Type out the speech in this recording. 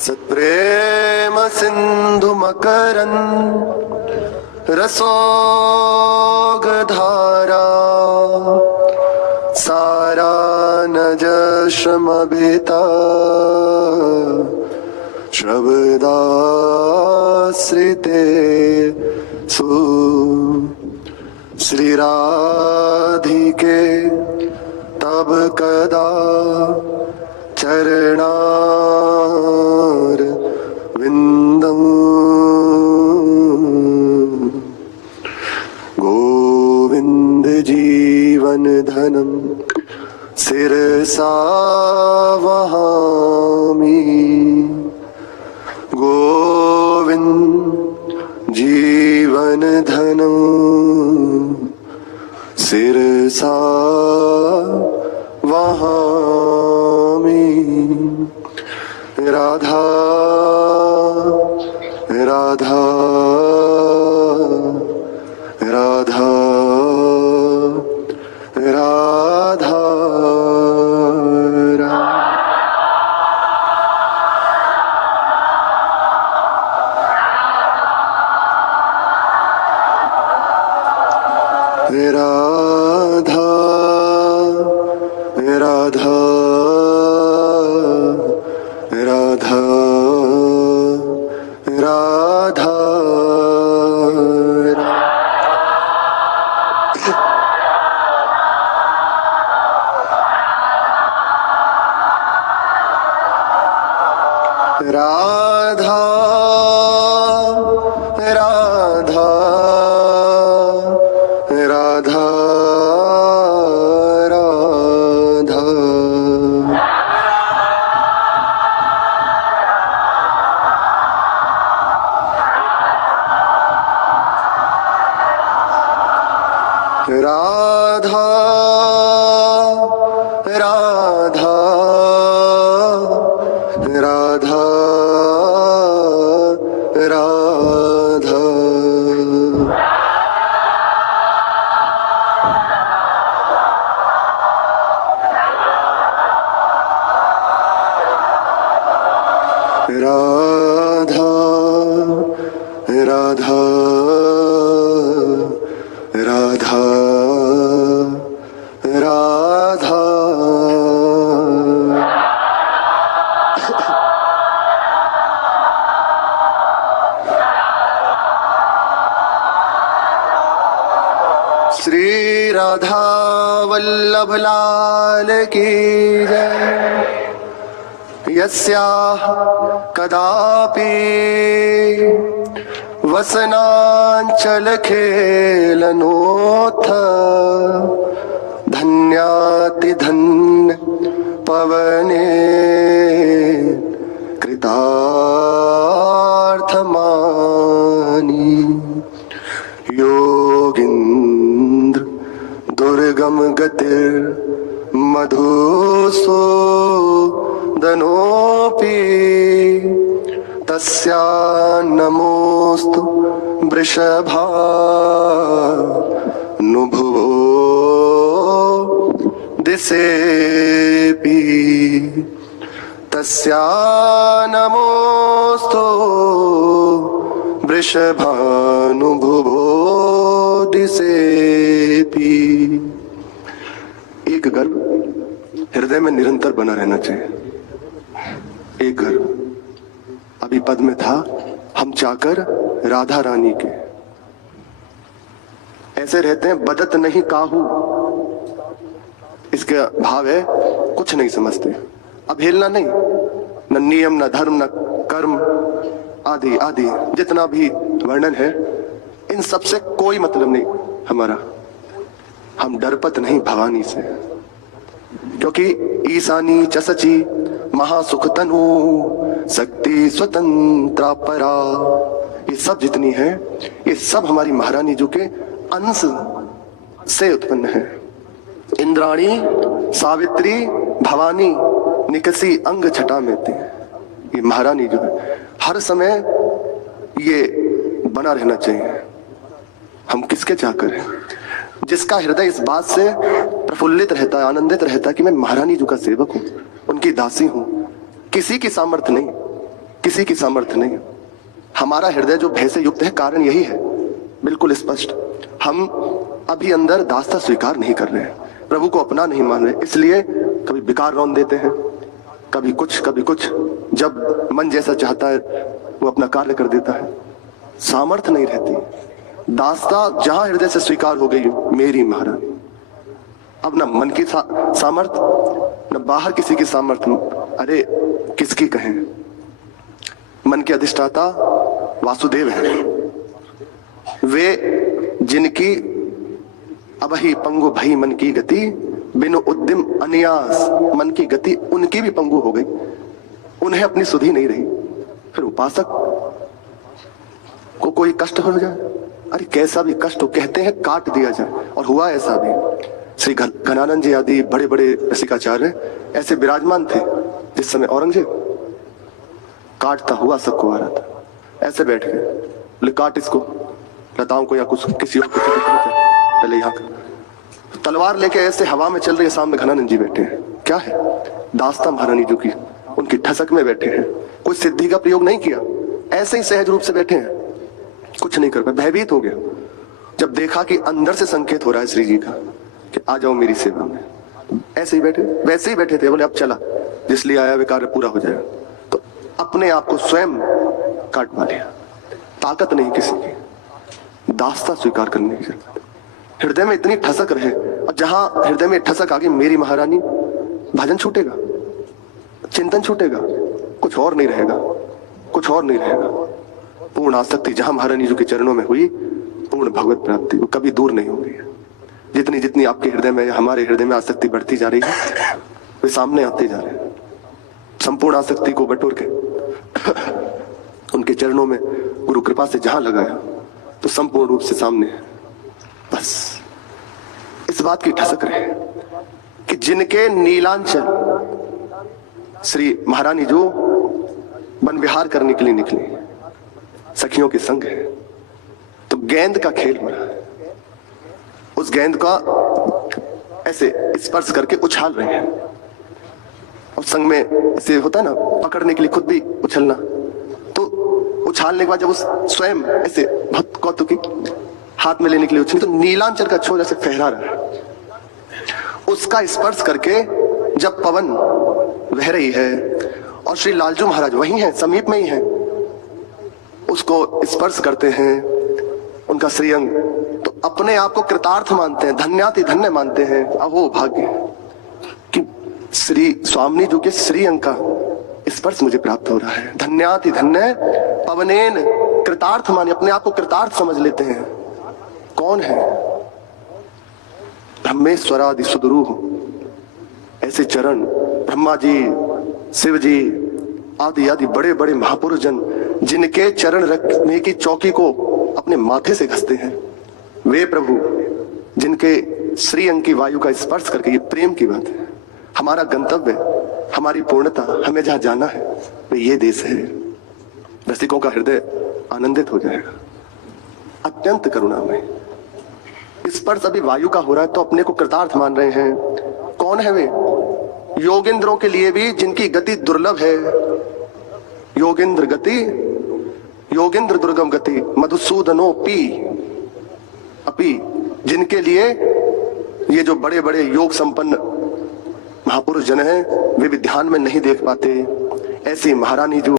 सत्प्रेम सिंधु मकरन रसोगधारा सारा नजश्रमभिता शब्दाश्रिते सु श्री राधिके तब कदा चरणार विंदम गोविंद जीवन धनम सिरसा वहामि गोविंद जीवन धनम सिरसा वहामि राधा राधा राधा राधा राधा राधा राधा राधा राधा राधा राधा राधा राधा राधा राधा राधा राधा राधा राधा श्री राधा वल्लभ लाल की जय। यस्याः कदापि वसनांचल खेलनोत्थ धन्याति धन्य पवने कृतार्थमानि योगिंद्र दुर्गम गतिर मधुसूदनोऽपि तस्या नमोस्तु वृषभानुभुवो दिशेऽपि तस्या नमोस्तु वृषभानुभुवो दिशेऽपि। एक गर्व हृदय में निरंतर बना रहना चाहिए। एक गर्व अभी पद में था, हम चाकर राधा रानी के ऐसे रहते हैं, बदत नहीं काहू। इसका भाव है कुछ नहीं समझते, अब हिलना नहीं, न नियम न धर्म न कर्म आदि आदि जितना भी वर्णन है, इन सब से कोई मतलब नहीं हमारा। हम डरपत नहीं भवानी से, क्योंकि ईशानी च सची महासुख तनु शक्ति स्वतंत्रा परा, ये सब जितनी है ये सब हमारी महारानी जो के अंश से उत्पन्न है। इंद्राणी सावित्री भवानी निकसी अंग छटा में थी। ये महारानी जो है हर समय ये बना रहना चाहिए। हम किसके चाकर हैं? जिसका हृदय इस बात से प्रफुल्लित रहता है, आनंदित रहता है कि मैं महारानी जी का सेवक हूं, उनकी दासी हूं, किसी की सामर्थ्य नहीं, किसी की सामर्थ्य नहीं। हमारा हृदय जो भय से युक्त है, कारण यही है, बिल्कुल स्पष्ट। हम अभी अंदर दास्ता स्वीकार नहीं कर रहे हैं, प्रभु को अपना नहीं मान रहे, इसलिए कभी विकार रौंद देते हैं, कभी कुछ कभी कुछ। जब मन जैसा चाहता है वो अपना कार्य कर देता है, सामर्थ्य नहीं रहती। दास्ता जहां हृदय से स्वीकार हो गई, मेरी महारानी, अब ना मन की सामर्थ्य, न बाहर किसी की सामर्थ्य। अरे किसकी कहें, मन के अधिष्ठाता वासुदेव हैं, वे जिनकी अबही पंगु भई मन की गति, बिनु उद्यम अनियास मन की गति उनकी भी पंगु हो गई, उन्हें अपनी सुधि नहीं रही। फिर उपासक को कोई कष्ट हो जाए, अरे कैसा भी कष्ट हो, कहते हैं काट दिया जाए, और हुआ ऐसा भी। श्री घनानंद जी आदि बड़े बड़े रसिकाचार्य ऐसे विराजमान थे जिस समय औरंगजेब काटता हुआ सबको आ रहा था, ऐसे बैठ गए, बोले काट इसको, लताओं को या कुछ किसी और को, पहले यहाँ तलवार लेके ऐसे हवा में चल रही है, सामने घनानंद जी बैठे हैं। क्या है, दास्ता महारानी जो की उनकी ठसक में बैठे हैं, कोई सिद्धि का प्रयोग नहीं किया, ऐसे ही सहज रूप से बैठे हैं, कुछ नहीं कर पाए। भयभीत हो गया जब देखा कि अंदर से संकेत हो रहा है श्री जी का कि आ जाओ मेरी सेवा में। ऐसे ही बैठे, वैसे ही बैठे थे, बोले अब चला, जिसलिए आया वे कार्य पूरा हो जाएगा। तो अपने आप को स्वयं काटवा लिया, ताकत नहीं किसी की, दास्ता स्वीकार करने की जरूरत। हृदय में इतनी ठसक रहे, और जहां हृदय में ठसक आ गई मेरी महारानी, भजन छूटेगा, चिंतन छूटेगा, कुछ और नहीं रहेगा, कुछ और नहीं रहेगा। पूर्ण आसक्ति जहां महारानी जी के चरणों में हुई, पूर्ण भगवत प्राप्ति वो कभी दूर नहीं होगी। जितनी जितनी आपके हृदय में, हमारे हृदय में आसक्ति बढ़ती जा रही है, वे सामने आते जा रहे हैं। संपूर्ण आसक्ति को बटोर के उनके चरणों में गुरु कृपा से जहां लगाया, तो संपूर्ण रूप से सामने है। बस इस बात की ठसक रहे कि जिनके नीलांचल श्री महारानी जो वन विहार करने के लिए निकली, सखियों के संग है, तो गेंद का खेल हो रहा है, उस गेंद का ऐसे स्पर्श करके उछाल रहे हैं, और संग में ऐसे होता है ना, पकड़ने के लिए खुद भी उछलना। तो उछालने के बाद जब उस स्वयं ऐसे बहुत कौतुकी हाथ में लेने के लिए उछली, तो नीलांचल का छोर ऐसे फहरा रहा है, उसका स्पर्श करके जब पवन बह रही है और श्री लालजू महाराज वही हैं, समीप में ही हैं, उसको स्पर्श करते हैं, उनका श्रीअंग, तो अपने आप को कृतार्थ मानते हैं, धन्याति धन्य मानते हैं। अहो भाग्य कि श्री स्वामी जी के श्रीअंग का स्पर्श मुझे प्राप्त हो रहा है, धन्याति धन्य पवनेन, कृतार्थ माने, अपने आप को कृतार्थ समझ लेते हैं। कौन है, ब्रह्मेश्वरादि सुदरूह, ऐसे चरण ब्रह्मा जी, शिव जी आदि आदि बड़े बड़े महापुरुष जन, जिनके चरण रखने की चौकी को अपने माथे से घसते हैं, वे प्रभु जिनके श्री अंग की वायु का स्पर्श करके, ये प्रेम की बात है। हमारा गंतव्य, हमारी पूर्णता, हमें जहां जाना है वे ये देश है। रसिकों का हृदय आनंदित हो जाएगा, अत्यंत करुणामय। स्पर्श अभी वायु का हो रहा है तो अपने को कृतार्थ मान रहे हैं। कौन है वे, योगेंद्रों के लिए भी जिनकी गति दुर्लभ है, योगेंद्र गति, योगेंद्र दुर्गम गति, मधुसूदनोपि अपि, जिनके लिए ये जो बड़े बड़े योग संपन्न महापुरुष जन हैं, वे भी ध्यान में नहीं देख पाते, ऐसी महारानी जो